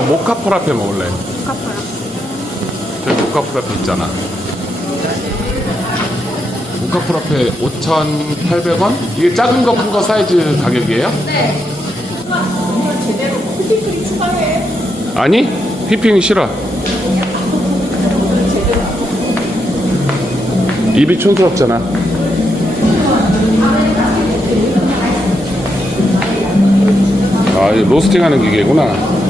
나 모카 프라페 먹을래. 카파라. 저기 모카 프라페 있잖아. 모카 프라페 5,800원? 이게 작은 거 큰 거 사이즈 가격이에요? 네. 제대로 휘핑크림 추가해. 아니, 휘핑 싫어. 입이 촌스럽잖아. 아, 이 로스팅 하는 기계구나.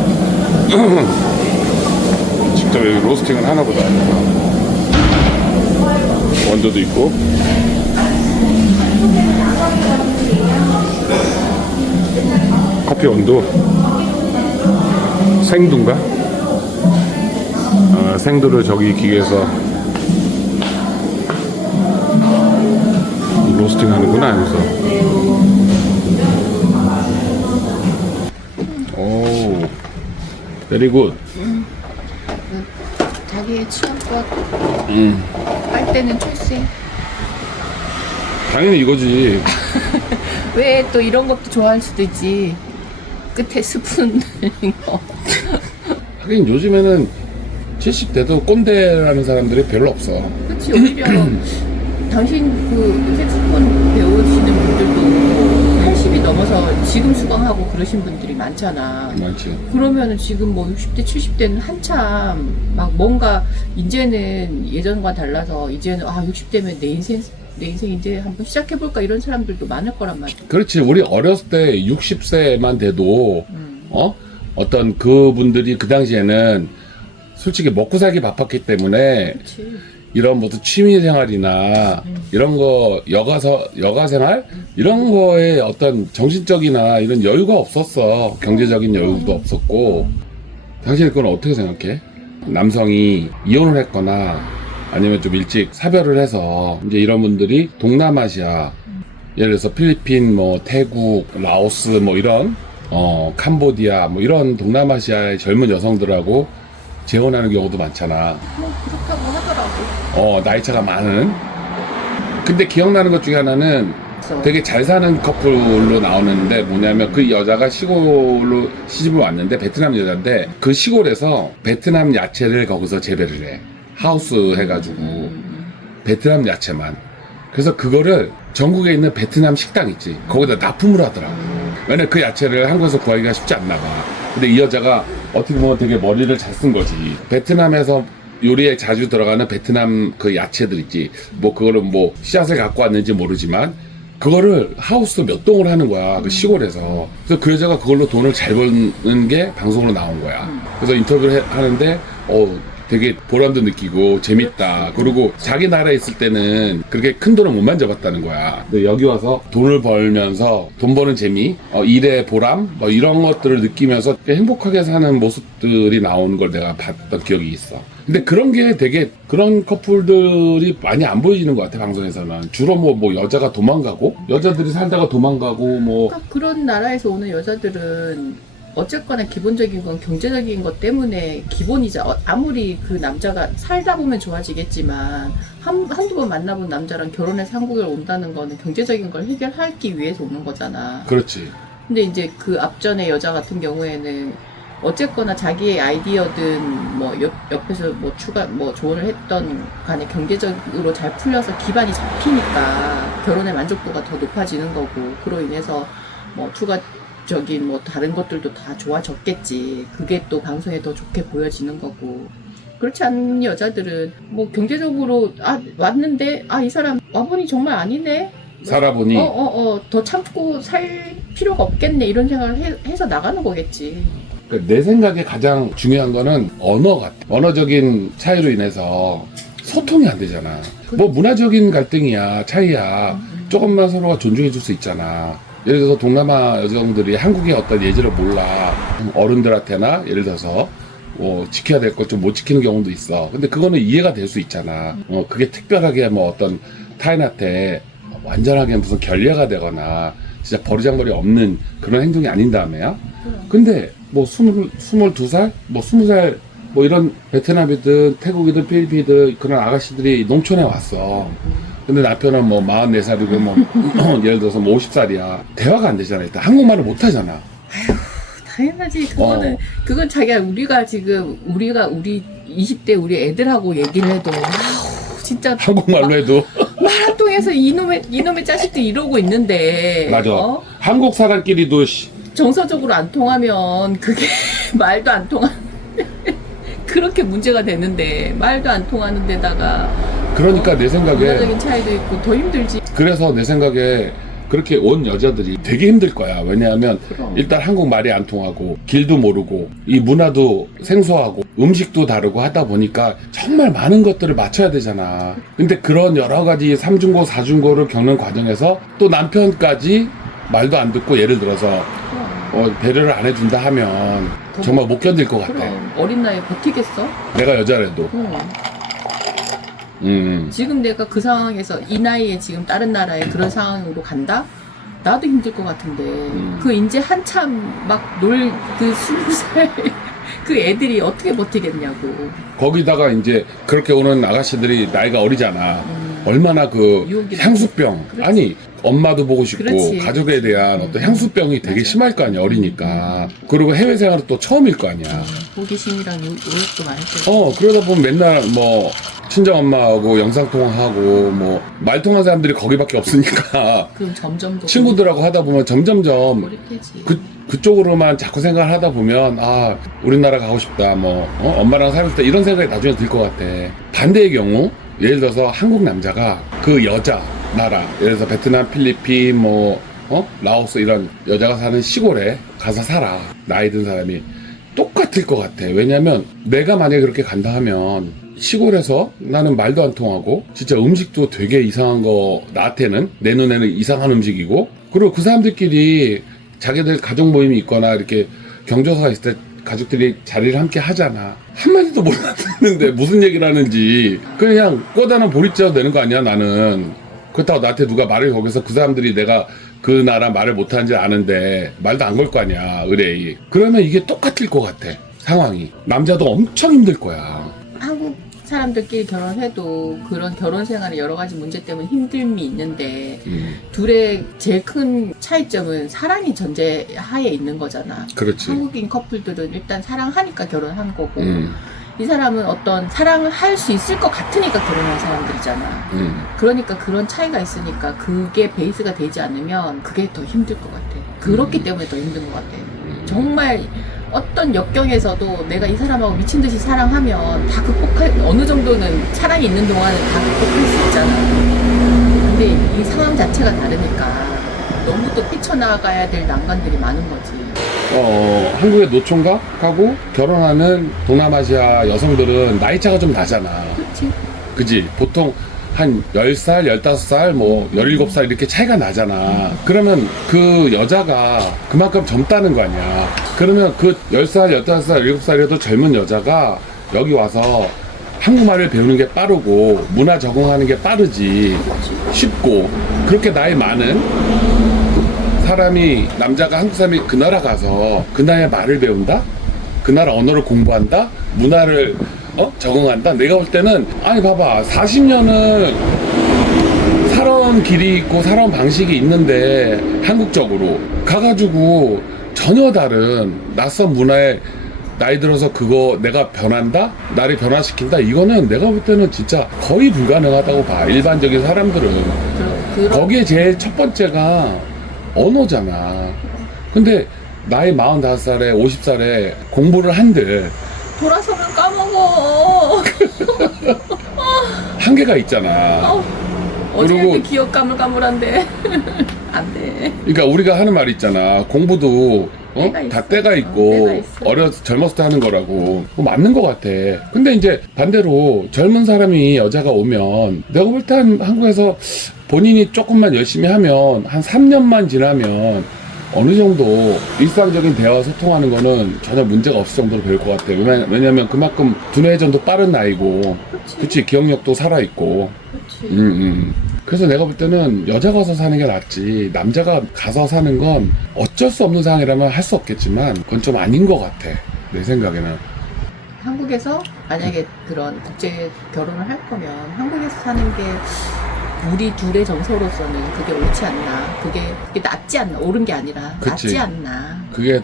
직접 여기 로스팅을 하나 보다. 원두도 있고. 커피 원두. 생두인가? 생두를 저기 기계에서 로스팅 하는구나, 여기서. 오, very good. 자기의 취향껏 빨대는 철새. 당연히 이거지. 왜 또 이런 것도 좋아할 수도 있지. 끝에 스푼 달린 거. 하긴 요즘에는 70대도 꼰대라는 사람들이 별로 없어. 그치, 오히려 당신 그 색소폰 배우시는 분들도 80이 넘어서 지금 수강하고 그러신 분들이 많잖아. 많지. 그러면은 지금 뭐 60대, 70대는 한참 막 뭔가 이제는 예전과 달라서 이제는 60대면 내 인생 이제 한번 시작해볼까 이런 사람들도 많을 거란 말이야. 그렇지. 우리 어렸을 때 60세만 돼도 어떤 그분들이 그 당시에는 솔직히 먹고 살기 바빴기 때문에 그치. 이런 무슨 취미 생활이나 이런 거 여가 생활 이런 거에 어떤 정신적이나 이런 여유가 없었어. 경제적인 여유도 없었고. 당신 그건 어떻게 생각해? 남성이 이혼을 했거나 아니면 좀 일찍 사별을 해서 이제 이런 분들이 동남아시아, 예를 들어서 필리핀, 뭐 태국, 라오스 뭐 이런 캄보디아 뭐 이런 동남아시아의 젊은 여성들하고 재혼하는 경우도 많잖아. 뭐 그렇다고 하더라고. 나이차가 많은. 근데 기억나는 것 중에 하나는 되게 잘 사는 커플로 나오는데 뭐냐면 그 여자가 시골로 시집을 왔는데 베트남 여자인데 그 시골에서 베트남 야채를 거기서 재배를 해. 하우스 해가지고 베트남 야채만. 그래서 그거를 전국에 있는 베트남 식당 있지. 거기다 납품을 하더라고. 왜냐면 그 야채를 한국에서 구하기가 쉽지 않나 봐. 근데 이 여자가 어떻게 보면 되게 머리를 잘 쓴 거지. 베트남에서 요리에 자주 들어가는 베트남 그 야채들 있지. 뭐 그거를 뭐 씨앗을 갖고 왔는지 모르지만 그거를 하우스 몇 동을 하는 거야. 그 시골에서. 그래서 그 여자가 그걸로 돈을 잘 버는 게 방송으로 나온 거야. 그래서 인터뷰를 하는데 되게 보람도 느끼고 재밌다. 그리고 자기 나라에 있을 때는 그렇게 큰 돈을 못 만져봤다는 거야. 근데 여기 와서 돈을 벌면서 돈 버는 재미, 일의 보람, 뭐 이런 것들을 느끼면서 행복하게 사는 모습들이 나오는 걸 내가 봤던 기억이 있어. 근데 그런 게 되게 그런 커플들이 많이 안 보여지는 것 같아, 방송에서는. 주로 뭐 여자가 도망가고, 여자들이 살다가 도망가고, 뭐. 그러니까 그런 나라에서 오는 여자들은 어쨌거나 기본적인 건 경제적인 것 때문에 기본이자 아무리 그 남자가 살다 보면 좋아지겠지만 한두 번 만나본 남자랑 결혼해서 한국에 온다는 거는 경제적인 걸 해결하기 위해서 오는 거잖아. 그렇지. 근데 이제 그 앞전에 여자 같은 경우에는 어쨌거나 자기의 아이디어든 뭐 옆에서 뭐 추가 뭐 조언을 했던 간에 경제적으로 잘 풀려서 기반이 잡히니까 결혼의 만족도가 더 높아지는 거고, 그로 인해서 뭐 추가적인 뭐 다른 것들도 다 좋아졌겠지. 그게 또 방송에 더 좋게 보여지는 거고. 그렇지 않은 여자들은 뭐 경제적으로 왔는데 이 사람 와보니 정말 아니네. 살아보니 더 참고 살 필요가 없겠네 이런 생각을 해서 나가는 거겠지. 내 생각에 가장 중요한 거는 언어 같아. 언어적인 차이로 인해서 소통이 안 되잖아. 뭐 문화적인 갈등이야, 차이야. 조금만 서로가 존중해 줄 수 있잖아. 예를 들어서 동남아 여성들이 한국의 어떤 예절을 몰라. 어른들한테나 예를 들어서 지켜야 될 것 좀 못 지키는 경우도 있어. 근데 그거는 이해가 될 수 있잖아. 그게 특별하게 뭐 어떤 타인한테 완전하게 무슨 결례가 되거나 진짜 버르장머리 없는 그런 행동이 아닌 다음에야. 근데 뭐 22살, 뭐 20살, 뭐 이런 베트남이든 태국이든 필리핀이든 그런 아가씨들이 농촌에 왔어. 근데 남편은 뭐 44살이고 뭐 예를 들어서 뭐 50살이야. 대화가 안 되잖아. 일단 한국말을 못 하잖아. 당연하지. 그건 자기야, 우리 20대 우리 애들하고 얘기를 해도, 아우, 진짜. 한국말로 해도. 마라통에서 이놈의 자식들 이러고 있는데. 맞아. 한국 사람끼리도 정서적으로 안 통하면 그게 말도 안 그렇게 문제가 되는데, 말도 안 통하는 데다가. 그러니까 내 생각에. 문화적인 차이도 있고 더 힘들지. 그래서 내 생각에 그렇게 온 여자들이 되게 힘들 거야. 왜냐하면 그럼. 일단 한국말이 안 통하고 길도 모르고 이 문화도 생소하고 음식도 다르고 하다 보니까 정말 많은 것들을 맞춰야 되잖아. 근데 그런 여러 가지 3중고, 4중고를 겪는 과정에서 또 남편까지 말도 안 듣고 예를 들어서 배려를 안 해준다 하면 정말 못 견딜 것 같아. 그럼 어린 나이에 버티겠어? 내가 여자라도. 지금 내가 그 상황에서 이 나이에 지금 다른 나라에 그런 상황으로 간다? 나도 힘들 것 같은데 그 이제 한참 막 놀 그 20살 그 애들이 어떻게 버티겠냐고. 거기다가 이제 그렇게 오는 아가씨들이 나이가 어리잖아. 얼마나 그 유혹이 향수병. 그렇지. 아니 엄마도 보고 싶고 그렇지. 가족에 대한 어떤 향수병이 되게 맞아. 심할 거 아니야, 어리니까. 그리고 해외 생활은 또 처음일 거 아니야. 호기심이랑 요욕도 많을 거고. 그러다 보면 맨날 뭐 친정 엄마하고 영상 통화하고 뭐 말 통하는 사람들이 거기밖에 없으니까 그럼 점점 더 친구들하고 하다 보면 점점점 고립되지. 그쪽으로만 자꾸 생각을 하다 보면 우리나라 가고 싶다, 뭐 엄마랑 살고 싶다 이런 생각이 나중에 들 것 같아. 반대의 경우 예를 들어서 한국 남자가 그 여자 나라, 예를 들어서 베트남, 필리핀, 라오스 이런 여자가 사는 시골에 가서 살아. 나이 든 사람이 똑같을 것 같아. 왜냐면 내가 만약에 그렇게 간다 하면 시골에서 나는 말도 안 통하고 진짜 음식도 되게 이상한 거, 나한테는 내 눈에는 이상한 음식이고, 그리고 그 사람들끼리 자기들 가족 모임이 있거나 이렇게 경조사가 있을 때 가족들이 자리를 함께 하잖아. 한마디도 못 알아듣는데 무슨 얘기를 하는지 그냥 꼬다는 보리자도 되는 거 아니야. 나는 그렇다고 나한테 누가 말을 거기서 그 사람들이 내가 그 나라 말을 못하는지 아는데 말도 안 걸 거 아니야, 의뢰이. 그러면 이게 똑같을 것 같아, 상황이. 남자도 엄청 힘들 거야. 한국 사람들끼리 결혼해도 그런 결혼 생활의 여러 가지 문제 때문에 힘듦이 있는데 둘의 제일 큰 차이점은 사랑이 전제하에 있는 거잖아. 그렇지. 한국인 커플들은 일단 사랑하니까 결혼한 거고 이 사람은 어떤 사랑을 할 수 있을 것 같으니까 결혼한 사람들이잖아. 그러니까 그런 차이가 있으니까 그게 베이스가 되지 않으면 그게 더 힘들 것 같아. 그렇기 때문에 더 힘든 것 같아. 정말 어떤 역경에서도 내가 이 사람하고 미친 듯이 사랑하면 다 어느 정도는 사랑이 있는 동안은 다 극복할 수 있잖아. 근데 이 상황 자체가 다르니까 너무 또 뛰쳐나가야 될 난관들이 많은 거지. 한국의 노총각하고 결혼하는 동남아시아 여성들은 나이차가 좀 나잖아. 그렇지. 그지? 보통 한 10살, 15살, 17살 이렇게 차이가 나잖아. 그러면 그 여자가 그만큼 젊다는 거 아니야. 그러면 그 10살, 15살, 17살이라도 젊은 여자가 여기 와서 한국말을 배우는 게 빠르고 문화 적응하는 게 빠르지. 쉽고. 그렇게 나이 많은 사람이, 남자가 한국 사람이 그 나라 가서 그 나라의 말을 배운다? 그 나라 언어를 공부한다? 문화를 적응한다? 내가 볼 때는 아니 봐봐, 40년은 살아온 길이 있고 살아온 방식이 있는데 한국적으로 가가지고 전혀 다른 낯선 문화에 나이 들어서 그거 내가 변한다? 나를 변화시킨다? 이거는 내가 볼 때는 진짜 거의 불가능하다고 봐. 일반적인 사람들은. 거기에 제일 첫 번째가 언어잖아. 근데 나이 45살에 50살에 공부를 한들 돌아서면 까먹어. 한계가 있잖아. 어제 그리고 기억 까물까물한데 안 돼. 그러니까 우리가 하는 말 있잖아. 공부도 다 때가 있고 때가 있어. 어려서 젊었을 때 하는 거라고. 맞는 것 같아. 근데 이제 반대로 젊은 사람이 여자가 오면 내가 볼 때 한국에서 본인이 조금만 열심히 하면 한 3년만 지나면 어느 정도 일상적인 대화와 소통하는 거는 전혀 문제가 없을 정도로 배울 것 같아. 왜냐면 그만큼 두뇌 회전도 빠른 나이고, 그치, 기억력도 살아있고. 그래서 내가 볼 때는 여자가 가서 사는 게 낫지, 남자가 가서 사는 건 어쩔 수 없는 상황이라면 할 수 없겠지만 그건 좀 아닌 것 같아, 내 생각에는. 한국에서 만약에 그런 국제 결혼을 할 거면 한국에서 사는 게 우리 둘의 정서로서는 그게 옳지 않나. 그게 낫지 않나. 옳은 게 아니라 그치. 낫지 않나. 그게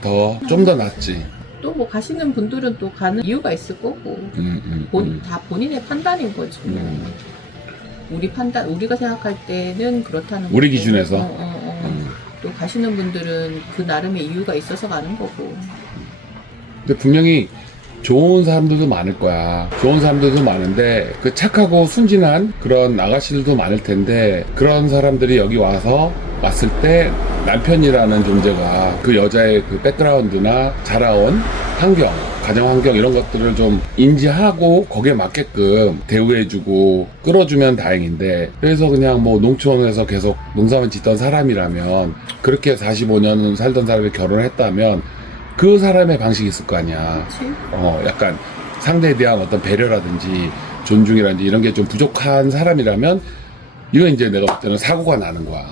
좀 더 낫지. 또 뭐 가시는 분들은 또 가는 이유가 있을 거고. 다 본인의 판단인 거지. 우리 판단, 우리가 생각할 때는 그렇다는 우리 거고. 기준에서. 또 가시는 분들은 그 나름의 이유가 있어서 가는 거고. 근데 분명히 좋은 사람들도 많을 거야. 좋은 사람들도 많은데 그 착하고 순진한 그런 아가씨들도 많을 텐데 그런 사람들이 여기 왔을 때 남편이라는 존재가 그 여자의 그 백그라운드나 자라온 환경, 가정 환경 이런 것들을 좀 인지하고 거기에 맞게끔 대우해주고 끌어주면 다행인데 그래서 그냥 뭐 농촌에서 계속 농사만 짓던 사람이라면 그렇게 45년 살던 사람이 결혼했다면 그 사람의 방식이 있을 거 아니야. 그치? 약간 상대에 대한 어떤 배려라든지 존중이라든지 이런 게 좀 부족한 사람이라면 이건 이제 내가 볼 때는 사고가 나는 거야.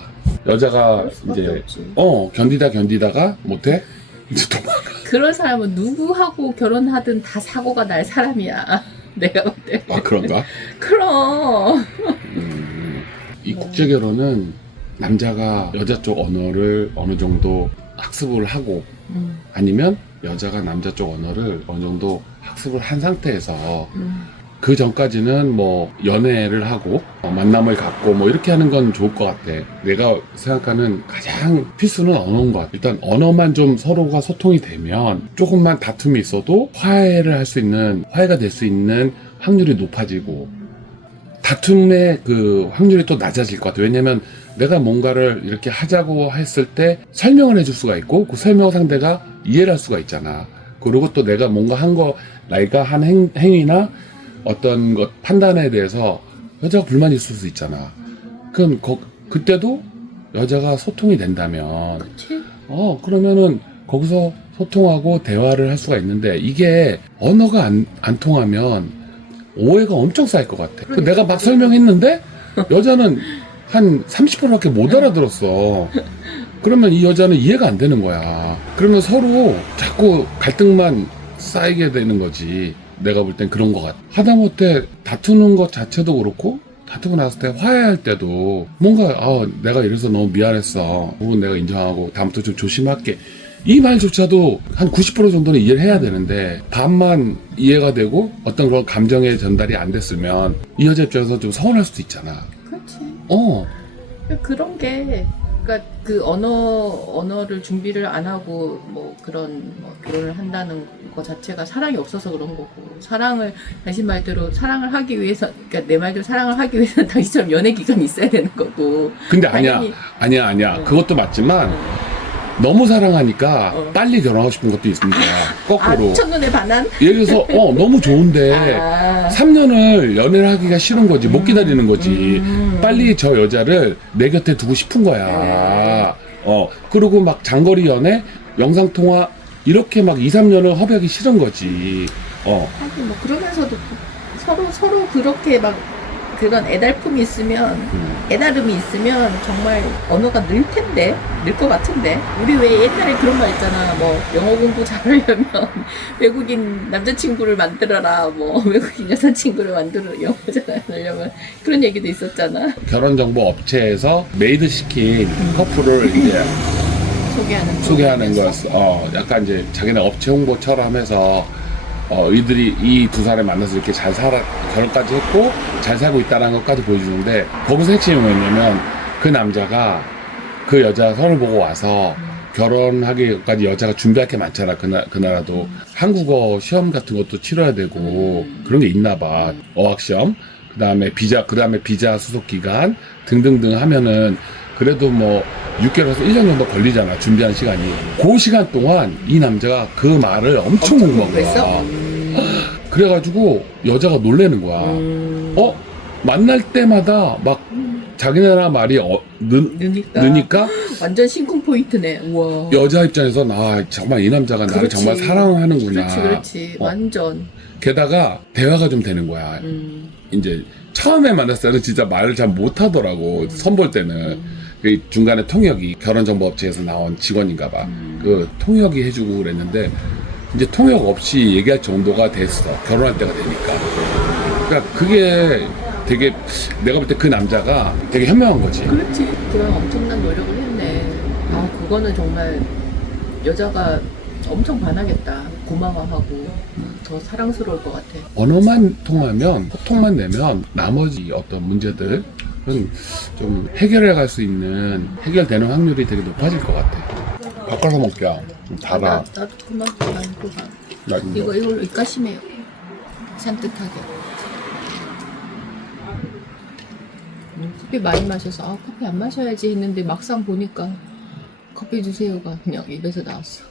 여자가 그럴 수밖에 이제 없지. 견디다가 못해? 이제 도망가. 그런 사람은 누구하고 결혼하든 다 사고가 날 사람이야. 내가 볼 때. 아 그런가? 그럼. 이 국제 결혼은 남자가 여자 쪽 언어를 어느 정도 학습을 하고 아니면 여자가 남자 쪽 언어를 어느 정도 학습을 한 상태에서 그 전까지는 뭐 연애를 하고 만남을 갖고 뭐 이렇게 하는 건 좋을 것 같아. 내가 생각하는 가장 필수는 언어인 것 같아. 일단 언어만 좀 서로가 소통이 되면 조금만 다툼이 있어도 화해가 될 수 있는 확률이 높아지고 다툼의 그 확률이 또 낮아질 것 같아. 왜냐면 내가 뭔가를 이렇게 하자고 했을 때 설명을 해줄 수가 있고 그 설명 상대가 이해를 할 수가 있잖아. 그리고 또 내가 뭔가 내가 한 행위나 어떤 것 판단에 대해서 여자가 불만이 있을 수 있잖아. 그럼 그때도 여자가 소통이 된다면 그치? 그러면은 거기서 소통하고 대화를 할 수가 있는데 이게 언어가 안 통하면 오해가 엄청 쌓일 것 같아. 그러니까. 내가 막 설명했는데 여자는 한 30%밖에 못 알아들었어. 그러면 이 여자는 이해가 안 되는 거야. 그러면 서로 자꾸 갈등만 쌓이게 되는 거지. 내가 볼 땐 그런 것 같아. 하다못해 다투는 것 자체도 그렇고 다투고 났을 때 화해할 때도 뭔가 내가 이래서 너무 미안했어. 혹은 내가 인정하고 다음부터 좀 조심할게. 이 말조차도 한 90% 정도는 이해를 해야 되는데 반만 이해가 되고 어떤 그런 감정의 전달이 안 됐으면 이 여자 입장에서 좀 서운할 수도 있잖아. 그렇지. 그런 게 그러니까 그 언어를 준비를 안 하고 뭐 그런 결혼을 한다는 거 자체가 사랑이 없어서 그런 거고 당신 말대로 사랑을 하기 위해서 그러니까 내 말대로 사랑을 하기 위해서는 당신처럼 연애 기간이 있어야 되는 거고. 근데 당연히, 아니야. 그것도 맞지만 너무 사랑하니까 빨리 결혼하고 싶은 것도 있습니다. 거꾸로. 첫눈에 반한? 예를 들어서 너무 좋은데 3년을 연애를 하기가 싫은 거지. 못 기다리는 거지. 빨리 저 여자를 내 곁에 두고 싶은 거야. 그리고 막 장거리 연애, 영상통화 이렇게 막 2, 3년을 허비하기 싫은 거지. 하긴 뭐 그러면서도 서로 그렇게 막 그런 애달픔이 있으면 애다름이 있으면 정말 언어가 늘 것 같은데 우리 왜 옛날에 그런 말 있잖아. 뭐 영어 공부 잘하려면 외국인 남자친구를 만들어라, 뭐 외국인 여자친구를 만들어 영어 잘하려면 그런 얘기도 있었잖아. 결혼정보 업체에서 메이드 시킨 커플을 이제 소개하는 거였어. 약간 이제 자기네 업체 홍보처럼 해서 이들이 이 두 사람이 만나서 이렇게 결혼까지 했고 잘 살고 있다는 것까지 보여주는데 거기서 핵심이 뭐냐면 그 남자가 그 여자 선을 보고 와서 결혼하기까지 여자가 준비할 게 많잖아. 그 나라도 한국어 시험 같은 것도 치러야 되고 그런 게 있나 봐. 어학시험, 그 다음에 비자 수속 기간 등등등 하면은 그래도 뭐 6개월에서 1년 정도 걸리잖아. 준비한 시간이. 그 시간 동안 이 남자가 그 말을 엄청 공부한 거야. 그래가지고 여자가 놀래는 거야. 만날 때마다 막 자기네 나라 말이 느니까 완전 신쿵 포인트네. 우와. 여자 입장에서 정말 이 남자가 나를 정말 사랑하는구나. 그렇지. 완전. 게다가 대화가 좀 되는 거야. 이제 처음에 만났을 때는 진짜 말을 잘 못하더라고. 선볼 때는. 그 중간에 통역이 결혼정보업체에서 나온 직원인가 봐. 그 통역이 해주고 그랬는데 이제 통역 없이 얘기할 정도가 됐어. 결혼할 때가 되니까. 그러니까 그게 되게 내가 볼 때 그 남자가 되게 현명한 거지. 그렇지. 그런 엄청난 노력을 했네. 아, 그거는 정말 여자가 엄청 반하겠다. 고마워하고 더 사랑스러울 것 같아. 언어만 통하면, 소통만 되면 나머지 어떤 문제들은 좀 해결해 갈 수 있는, 해결되는 확률이 되게 높아질 것 같아. 바꿔서 먹자. 좀 달아. 나도 그만 말고 가. 나 좀 이걸로 입가심해요. 산뜻하게. 커피 많이 마셔서 아 커피 안 마셔야지 했는데 막상 보니까 커피 주세요가 그냥 입에서 나왔어.